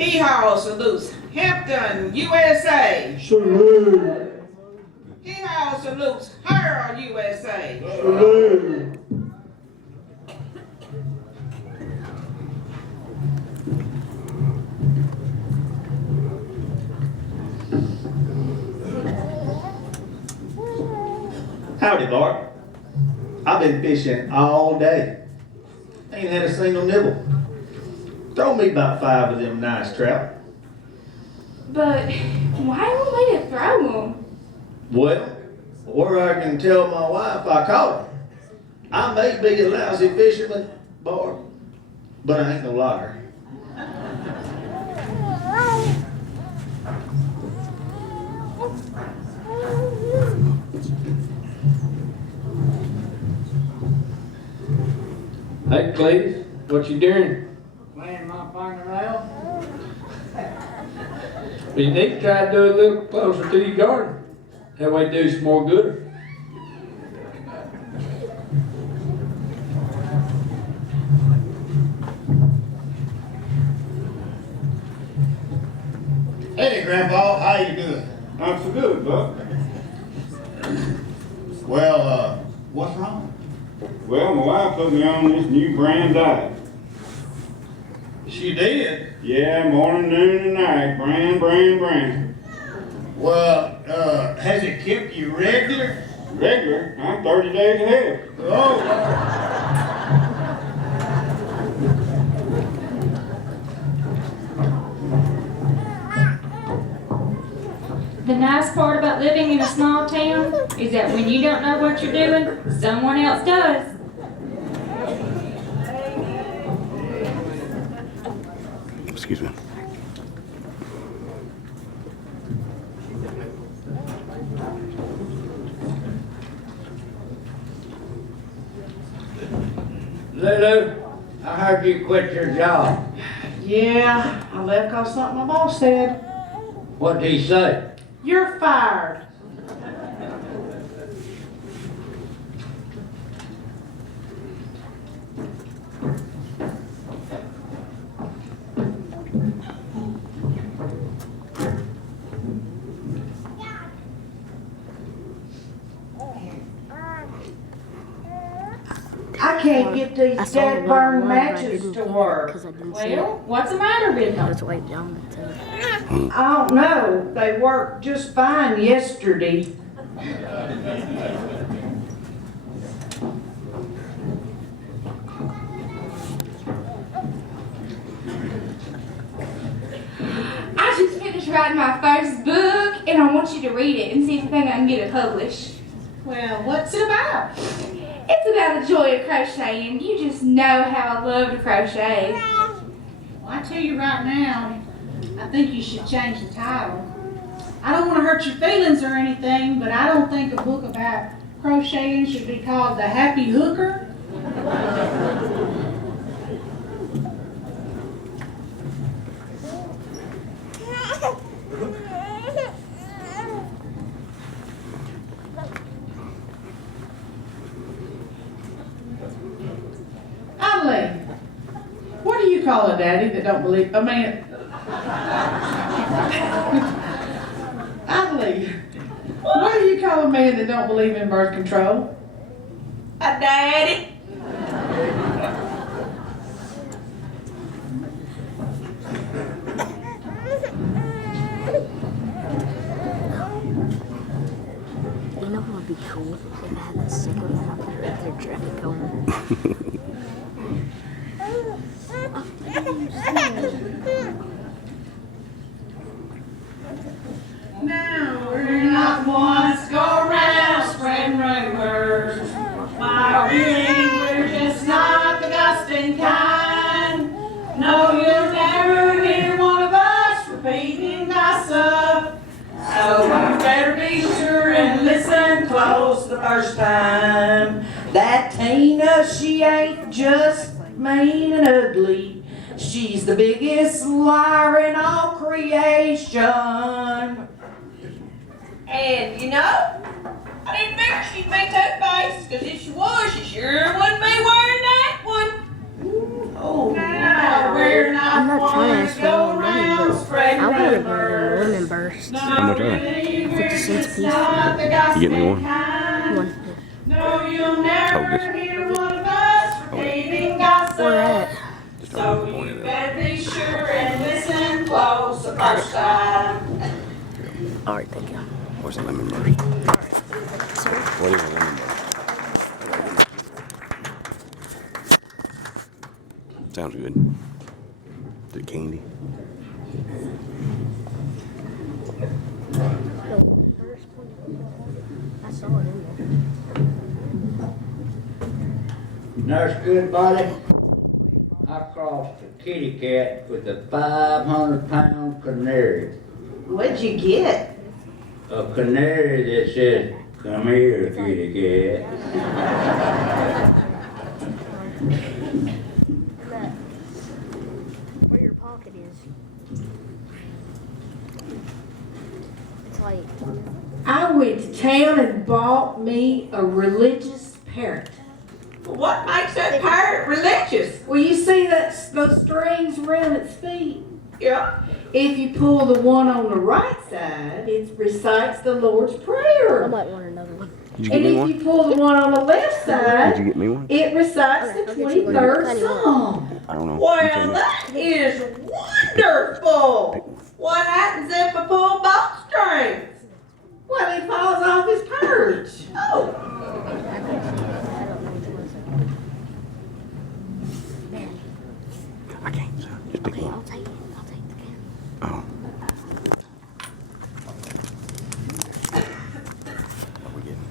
Hee Haw salutes Hampton, USA. Salute. Hee Haw salutes her, USA. Salute. Howdy, Bart. I've been fishing all day. Ain't had a single nibble. Throw me about 5 of them nice trout. But why won't we throw them? Well, or I can tell my wife I caught 'em. I may be a lousy fisherman, Bart, but I ain't no liar. Hey, Cletus, what you doing? Playing my fingernail. Well, you need to try to do it a little closer to your garden. That way do some more good. Hey, Grandpa, how you doing? Not so good, Buck. Well, what's wrong? Well, my wife put me on this new brand diet. She did. Yeah, morning, noon, and night. Brand. Well, has it kept you regular? Regular, I'm 30 days ahead. Oh, The nice part about living in a small town is that when you don't know what you're doing, someone else does. Excuse me. Lulu, I heard you quit your job. Yeah, I left cause something my boss said. What did he say? You're fired. I can't get these dead burn matches to work. Well, what's the matter with them? It's way down the tub. I don't know. They worked just fine yesterday. I just finished writing my first book, and I want you to read it and see if you think I can get it published. Well, what's it about? It's about the joy of crocheting. You just know how I love to crochet. Well, I tell you right now, I think you should change the title. I don't want to hurt your feelings or anything, but I don't think a book about crocheting should be called The Happy Hooker. Adelaide, what do you call a daddy that don't believe, Adelaide, what do you call a man that don't believe in birth control? A daddy. You know what would be cool if they had a cigarette out there with their traffic cone? Now we're not ones go around spreading rumors. My feeling we're just not the gusting kind. No, you'll never hear one of us repeating gossip. So you better be sure and listen close the first time. That Tina, she ain't just mean and ugly. She's the biggest liar in all creation. And you know, I didn't figure she'd be two-faced, because if she was, she sure wouldn't be wearing that one. Oh, Now we're I'm not not trying ones to go spend money, around around, spreading I want a rumors. lemon burst. How much are they? 50 cents a piece. You get me one? One. No, you'll never Hogskin. hear one of us repeating gossip. Where at? Just So on the you point better be sure and listen close the first time. Alright, thank you. What's a lemon burst? Sir? What is a lemon burst? Sounds good. Is it candy? I saw it in there. Nurse Goodbody, I crossed a kitty cat with a 500-pound canary. What'd you get? A canary that says, "Come here, kitty cat." That. Where your pocket is. It's like. I went to town and bought me a religious parrot. What makes that parrot religious? Well, you see those strings around its feet? Yeah. If you pull the one on the right side, it recites the Lord's I Prayer. might want another one. Did you get And me if one? you pull the one on the left Did you side, get me one? it recites Okay, the I'll get you one. 23rd Tiny one. Psalm. I don't know. You tell Well, me. that is wonderful. What happens if I pull both strings? Well, he falls off his perch. Oh, I don't know which one's it. I can't. Just pick Okay, one. I'll take it. I'll take the can. Oh. What we getting?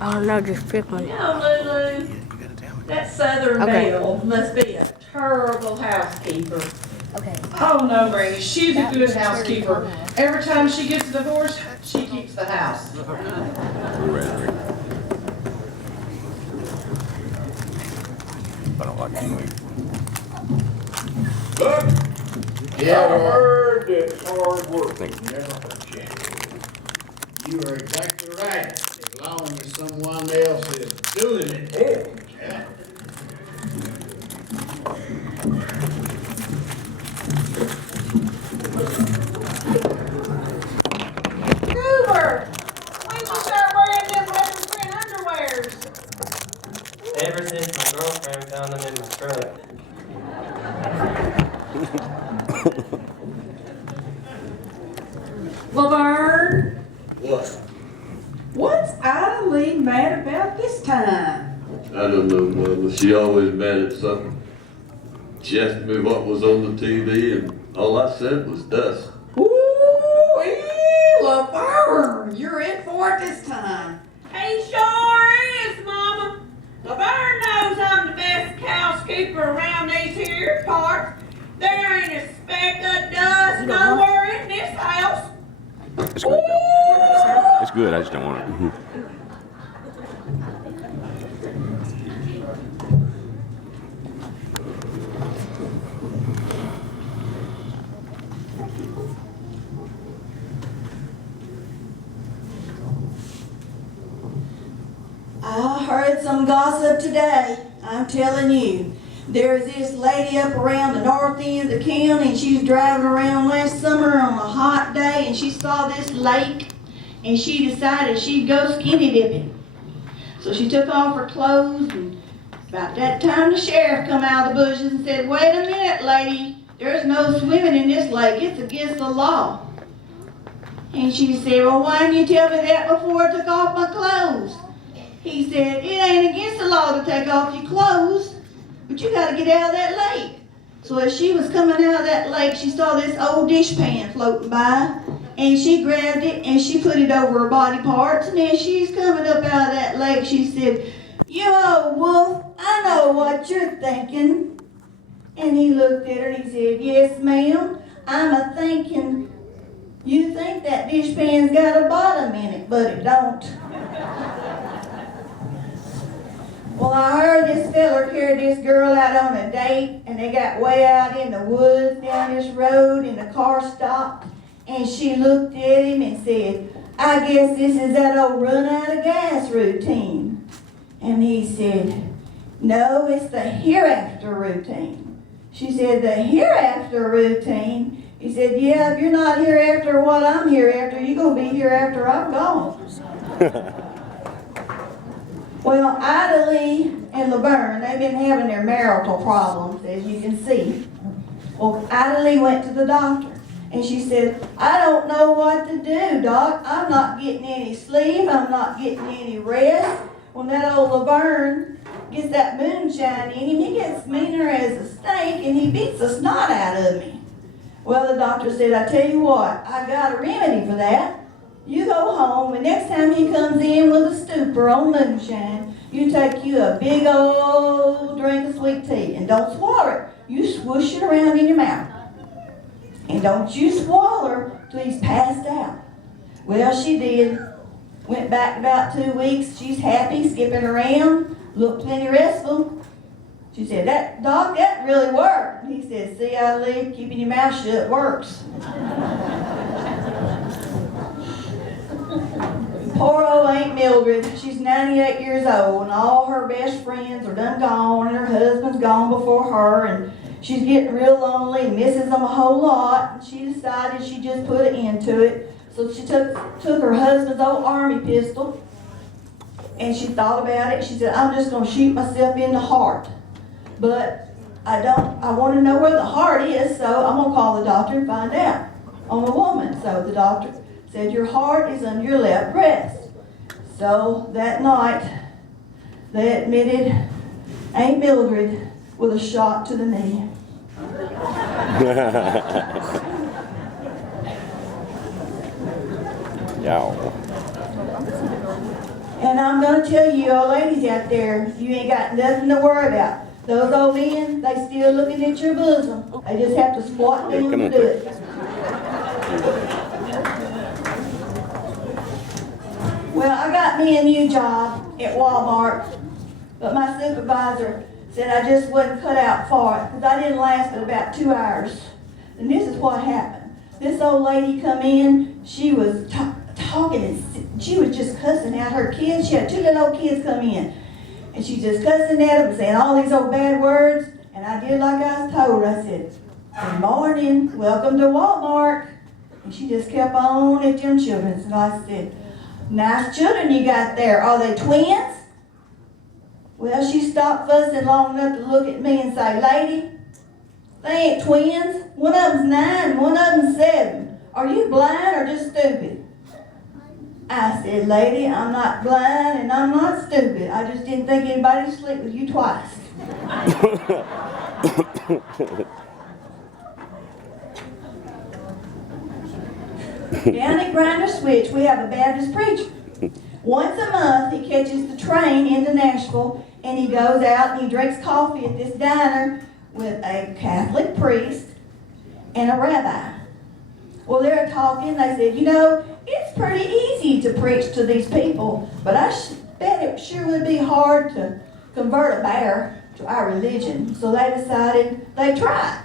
Oh no, just pick one. you know, Lulu, You gotta tell me. that Southern Okay. Belle must be a terrible housekeeper. Okay. Oh no, Brady, she's a That good was housekeeper. cherry pie. Every time she gets a divorce, she keeps the house. Raspberry. I don't like it anyway. Yeah, I well, heard it's hard work. Thank you. never hurt you. You are exactly right, as long as someone else is doing it. Yeah. Goober, when did you start wearing them leopard print underwears? Ever since my girlfriend found them in my truck. Laverne, What? what's Idly mad about this time? I don't know, Mother. She always mad at something. She asked me what was on the TV, and all I said was dust. Ooh, Laverne, you're in for it this time. He sure is, Mama. Laverne knows I'm the best housekeeper around these here parts. There ain't a speck of dust nowhere in this house. It's good though. It's good. I just don't want it. I heard some gossip today, I'm telling you. There's this lady up around the north end of the county, and she was driving around last summer on a hot day, and she saw this lake, and she decided she'd go skinny dipping. So she took off her clothes, and about that time the sheriff come out of the bushes and said, "Wait a minute, lady, there's no swimming in this lake, it's against the law." And she said, "Well, why didn't you tell me that before I took off my clothes?" He said, "It ain't against the law to take off your clothes, but you gotta get out of that lake." So as she was coming out of that lake, she saw this old dishpan floating by, and she grabbed it and she put it over her body parts, and as she's coming up out of that lake, she said, "You old wolf, I know what you're thinking." And he looked at her and he said, "Yes, ma'am, I'm a-thinking you think that dishpan's got a bottom in it, but it don't." Well, I heard this feller carried this girl out on a date, and they got way out in the woods down this road, and the car stopped, and she looked at him and said, "I guess this is that old run out of gas routine." And he said, "No, it's the hereafter routine." She said, "The hereafter routine? He said, yeah, if you're not here after what I'm here after, you're going to be here after I'm gone. Well, Ida Lee and Laverne, they've been having their marital problems, as you can see. Well, Ida Lee went to the doctor, and she said, I don't know what to do, Doc. I'm not getting any sleep. I'm not getting any rest. When that old Laverne gets that moonshine in him, he gets meaner as a snake, and he beats the snot out of me. Well, the doctor said, I tell you what, I got a remedy for that. You go home, and next time he comes in with a stupor on moonshine, you take you a big old drink of sweet tea, and don't swallow it. You swoosh it around in your mouth. And don't you swallow till he's passed out. Well, she did. Went back about 2 weeks. She's happy, skipping around, looked plenty restful. She said, Doc, that really worked. He said, see, I live, keeping your mouth shut works. Poor old Aunt Mildred, she's 98 years old, and all her best friends are done gone, and her husband's gone before her, and she's getting real lonely and misses them a whole lot, and she decided she'd just put an end to it. So she took her husband's old army pistol, and she thought about it. She said, I'm just going to shoot myself in the heart. But I want to know where the heart is, so I'm going to call the doctor and find out on a woman. So the doctor said, your heart is under your left breast. So that night, they admitted Aunt Mildred with a shot to the knee. Y'all. And I'm going to tell you, old ladies out there, you ain't got nothing to worry about. Those old men, they still looking at your bosom. They just have to squat down to do it. Well, I got me a new job at Walmart, but my supervisor said I just wasn't cut out for it because I didn't last but about 2 hours. And this is what happened. This old lady come in, she was talking and she was just cussing out her kids. She had 2 little old kids come in. And she just cussing at them and saying all these old bad words. And I did like I was told. I said, good morning, welcome to Walmart. And she just kept on at them children. And I said, nice children you got there. Are they twins? Well, she stopped fussing long enough to look at me and say, lady, they ain't twins. One of them's 9, one of them's 7. Are you blind or just stupid? I said, lady, I'm not blind and I'm not stupid. I just didn't think anybody'd sleep with you twice. Down at Grinder Switch, we have a Baptist preacher. Once a month, he catches the train into Nashville, and he goes out and he drinks coffee at this diner with a Catholic priest and a rabbi. Well, they're talking. They said, you know, it's pretty easy to preach to these people, but I bet it sure would be hard to convert a bear to our religion. So they decided they'd try.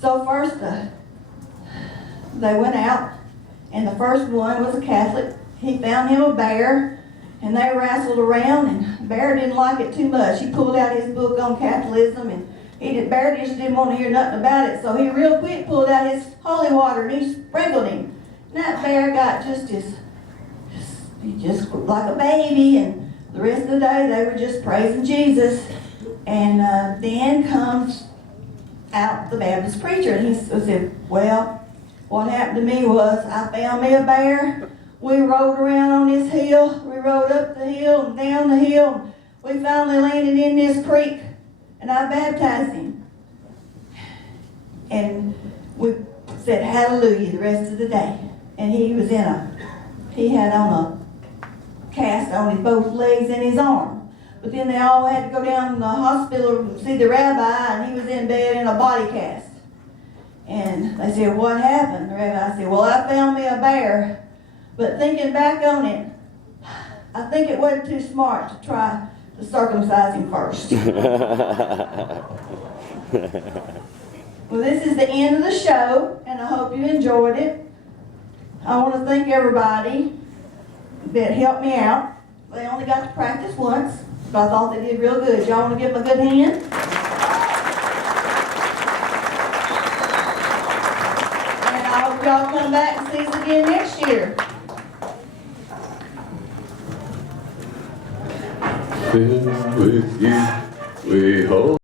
So first, they went out, and the first one was a Catholic. He found him a bear, and they wrestled around, and the bear didn't like it too much. He pulled out his book on Catholicism, and bear just didn't want to hear nothing about it, so he real quick pulled out his holy water, and he sprinkled him. And that bear got just like a baby, and the rest of the day they were just praising Jesus. And then comes out the Baptist preacher, and he said, well, what happened to me was I found me a bear. We rode around on this hill. We rode up the hill and down the hill. We finally landed in this creek, and I baptized him. And we said hallelujah the rest of the day. And he had on a cast on his both legs and his arm. But then they all had to go down to the hospital and see the rabbi, and he was in bed in a body cast. And they said, what happened? The rabbi said, well, I found me a bear. But thinking back on it, I think it wasn't too smart to try to circumcise him first. Well, this is the end of the show, and I hope you enjoyed it. I want to thank everybody that helped me out. They only got to practice once, but I thought they did real good. Y'all want to give them a good hand? y'all come back and see us again next year. With you, we hope.